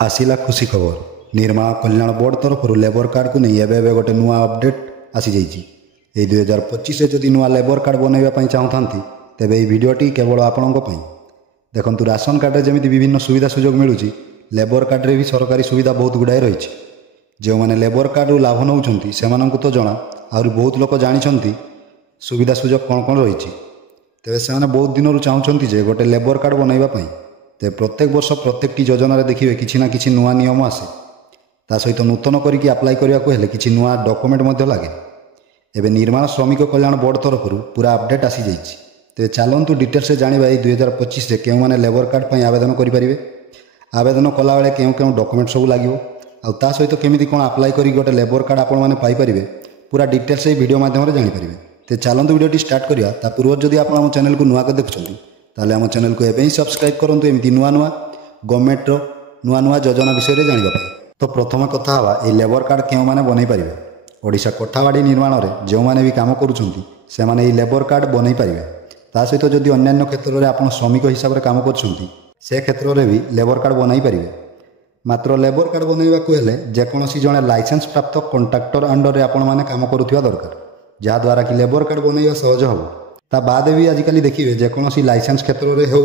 आसिला खुशी खबर निर्माण कल्याण बोर्ड तरफ लेबर कार्ड को नहीं एवं गोटे नुआ अपडेट आसी जाइए। 2025 जदि नुआ लेबर कार्ड बनवाई चाहूँ तेरे ये भिडटी केवल आपण देखु राशन कार्ड जमी विभिन्न सुविधा सुजोग मिलूँ लेबर कार्ड रे भी सरकारी सुविधा बहुत गुड़ाए रही। जो मैंने लेबर कार्ड लाभ नौ से तो जना आहुरी बहुत लोग जानते सुविधा सुजोग कौन कौन रही। तेरे से बहुत दिन चाहते गोटे लेबर कार्ड बनवाई ते प्रत्येक वर्ष प्रत्येक योजन देखिए किसी ना कि नुआ नियम आसे ता सहित नूतन करके अप्लाई करने को किसी नुआ डॉक्यूमेंट लगे। एवं निर्माण श्रमिक कल्याण बोर्ड तरफ पूरा अपडेट आसी जाइए। तेज चलतु डिटेल्स से जाना 2025 क्यों मैंने लेबर कार्ड पर आवेदन करेंगे, आवेदन कला बेले क्यों क्यों डॉक्यूमेंट सब लगे आ सहित केमी कौन अप्लाई कर गोटे लेबर कार्ड आपरे पूरा डिटेल्स ये वीडियो माध्यम जानीपारे। तो चलतु वीडियो स्टार्ट करा ता पूर्व जदि आप चैनल को नुआ देखुं ताले आम चैनल को एवं ही सब्सक्राइब करूँ एमती नुआ नुआ गवर्नमेंट नुआ नुआ योजना विषय में जानापी। तो प्रथम कथा ये लेबर कार्ड क्यों मैंने बनई पारे। ओडिशा कोठाबाड़ी निर्माण में जो मैंने भी काम करुँच लेबर कार्ड बनई पारे। ता सहित जदि अन्य क्षेत्र में आप श्रमिक हिसाब से काम कर क्षेत्र में भी लेबर कार्ड बनई पारे। मात्र लेबर कार्ड बनवाक हेले जेकोसी जड़े लाइसेंस प्राप्त कंट्राक्टर अंडर में आपण मैंने काम करुवा दरकार जहाद्वारा कि लेबर कार्ड बनवा सहज हम। ता बाद भी आजिकल देखिए जेकोसी लाइसेंस क्षेत्र में हो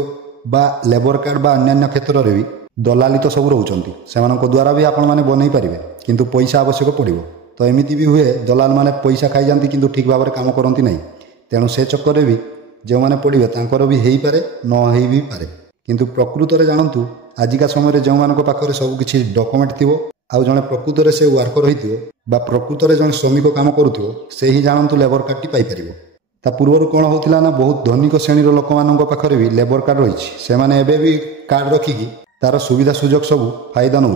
बा लेबर कार्ड बा अन्य क्षेत्र में भी दलाली तो सब रोचंती से द्वारा भी आपण मैंने बनई पारे किंतु पैसा आवश्यक पड़ो। तो एमती भी हुए दलाल मैंने पैसा खाई जाती किंतु ठीक भाव में काम करती नहीं। तेणु से चक्कर भी जो मैंने पढ़े तांकर भी हो पारे न हो भी पारे किंतु प्रकृत में जानतु आजिका समय जो मान पाखे सब किसी डॉक्यूमेंट थी आउ जड़े प्रकृत में से वर्कर हो प्रकृत में जड़े श्रमिक काम करुव से ही जानतु लेबर कार्ड टी पाइपर। ता पूर्व कौन होता ना बहुत धनिक श्रेणी लोक मान पाखे भी लेबर कार्ड रही से माने एबे भी कार्ड रखिकी तार सुविधा सुजोग सब फायदा नौ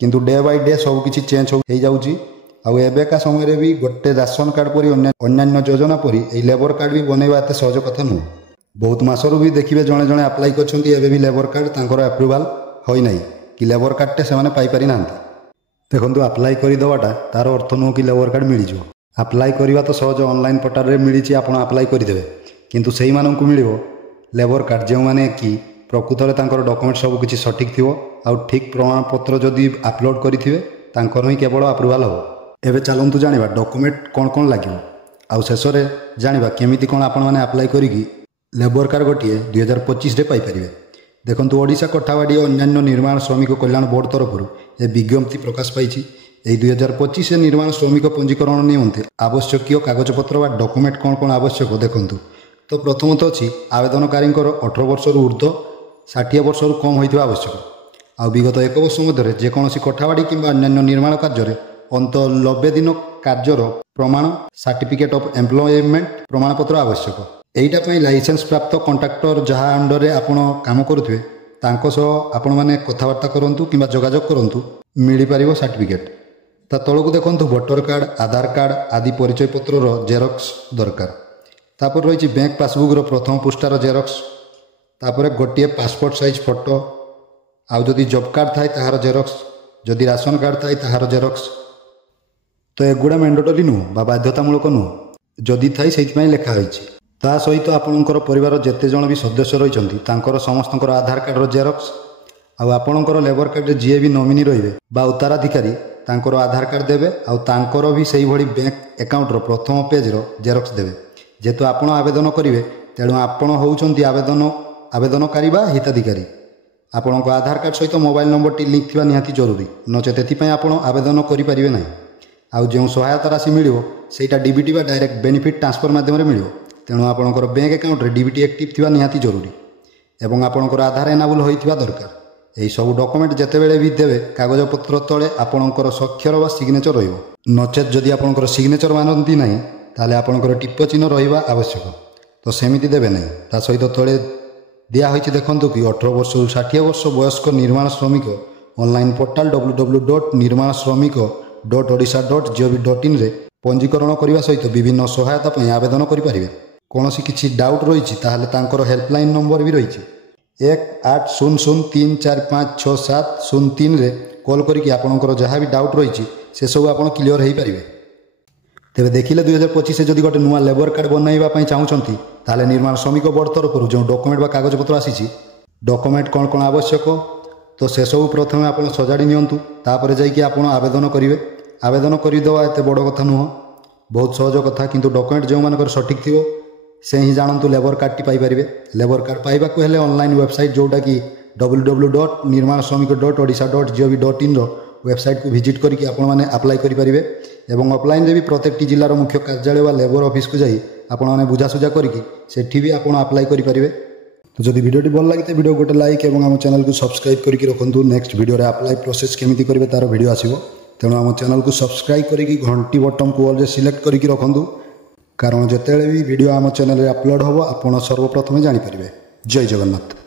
किंतु डे बाय डे सब किसी चेंज हो जाऊँगी। आउ एबेका समय भी गोटे राशन कार्ड परी अन्य योजना परी ये लेबर कार्ड भी बनवा एत सहज कथा नुह। बहुत मासरू भी देखिए जड़े जड़े अप्लाई कर लेबर कार्ड तांकर अप्रूवाल होना कि लेबर कार्डटे से पाइपारी ना। देखो अप्लाई करदेवाटा तार अर्थ नुह कि लेबर कार्ड मिल जाए। अप्लाई करवा तो सहज ऑनलाइन पोर्टल रे मिली आप अप्लाई करदे किंतु से मिल लेबर कार्ड जो मैंने कि प्रकृत में डॉक्यूमेंट सब किसी सठिक थी आउ ठीक प्रमाणपत्र जदि अपलोड करेंगे ही केवल अप्रूवाल हो। एवं चलतु जाना डॉक्यूमेंट कौन कौन लगे आउ शेष में जाना केमी कौन आप अप्लाई करी लेबर कार्ड गोटे 2025 पाइपर। देखो ओडिशा कोठाबाड़ी और अन्य निर्माण श्रमिक कल्याण बोर्ड तरफ ये विज्ञप्ति प्रकाश पाई 2025 निर्माण श्रमिक पंजीकरण निमंते आवश्यक कागजपत्र व डॉक्यूमेंट कौन कौन आवश्यक देखूँ। तो प्रथमत अच्छी आवेदनकारी 18 वर्ष ऊर्ध्व 60 वर्ष कम होता आवश्यक। आ विगत 1 वर्ष मध्य जेकोसी कोठाबाड़ी कि अन्य निर्माण कार्य अंत 90 दिन कार्यर प्रमाण सर्टिफिकेट ऑफ एम्प्लॉयमेंट प्रमाणपत्र आवश्यक। यहीटा लाइसेंस प्राप्त कंट्राक्टर जहाँ अंडर में आपण काम करुवे आपण मैंने कथबार्ता करूँ कि जोगाजोग करूँ मिल पार सर्टिफिकेट। ता तलू देखूँ वोटर कार्ड आधार कार्ड आदि परिचय पत्र जेरक्स दरकार। तापर रही बैंक पासबुक प्रथम पृष्ठार जेरक्स तापर गोटे पासपोर्ट साइज फोटो आउ जदि जॉब कार्ड थाए ताहार जेरक्स जदि राशन कार्ड थाए ताहार जेरक्स। तो एगुड़ा मैंडेटरी नुह बा बाध्यतामूलक नुह जदि थाई से लिखाई ता सहित आपणकर परिवार जेते जन भी सदस्य रही समस्त आधार कार्ड जेरक्स आउ आपणकर लेबर कार्ड जी भी नॉमिनी रहिबे बा उत्तराधिकारी तांकर आधार कार्ड देवे आउ तांकर भी सही भली बैंक अकाउंट प्रथम पेज जेरक्स देवे। जेहेतु आपण आवेदन करेंगे तेणु आपण होउछंती आवेदनकारी बा हिताधिकारी आपणक आधार कार्ड सहित मोबाइल नंबर टी लिंक थिबा निहाती जरूरी नचेत एथिपाई आपण आवेदन करें ना। आउ जो सहायता राशि मिलियो सेटा डीबीटी बा डायरेक्ट बेनिफिट ट्रांसफर माध्यम मिलियो तेणु आपणकर बैंक अकाउंट रे डीबीटी एक्टिव थिबा निहाती जरूरी एवं आपणकर आधार एनाबल होइथिबा दरकार। यही सब डॉक्यूमेंट जितेबले भी देवे कागजपत्र तले आपणकर स्वाक्षर व सिग्नेचर रहिबो नचेत जदि आपणकर सिग्नेचर मानती नहीं ताले आपणकर टिप चिन्ह रहिबा आवश्यक। तो सेमिति देवे नहीं ता सहित तले दिया होइछि देखंतु कि 18 वर्ष 60 वर्ष वयस्क निर्माण श्रमिक ऑनलाइन पोर्टाल www.nirmanashramik.odisha.gov.in रे पंजीकरण करने सहित विभिन्न सहायता पर आवेदन करें। कौन सी किसी डाउट रही हेल्पलाइन नंबर भी रही 180034566703 रे कॉल करके आपणकर जहाँ भी डाउट रही से सब आप क्लीयर हो पारे। तेरे देखिले 2025 जदि गोटे नुआ लेबर कार्ड बनवाई चाहूँगी ताले निर्माण श्रमिक बोर्ड तरफ जो डॉक्यूमेंट बा कागजपत्र आसी डॉक्यूमेंट कौन कौन आवश्यक तो से सब प्रथम आप सजाड़ी नियंतु तापर जाइए आप आवेदन करेंगे। आवेदन करदेवा एत बड़ कथा नुह, बहुत सहज कथा, किंतु डॉक्यूमेंट जो मानकर सठिक थी से ही जानतु लेबर कार्डटी पाइपर। लेबर कार्ड पाइबाकू हेले ऑनलाइन वेबसाइट जोटा कि www.nirmanshramik.odisha.gov.in वेबसाइट को विजिट करके आपण मैंने अप्लाई करेंगे। एवं ऑफलाइन भी प्रत्येक जिलार मुख्य कार्यालय व लेबर ऑफिस को जाई आपण मैंने बुझासुझा करके सेठी भी आपण अप्लाई करेंगे। तो जब वीडियो भल लगे वीडियो गोटे लाइक और आम चैनल को सब्सक्राइब करके रखु। नेक्स्ट वीडियो अप्लाई प्रोसेस केमी करेंगे तार वीडियो आसो, तेणु आम चैनल को सब्सक्राइब करके घंटी बटन को ऑल सिलेक्ट करके रखु, कारण जिते भी वीडियो आम चैनल अपलोड हम आप सर्वप्रथम जानीपर। जय जगन्नाथ।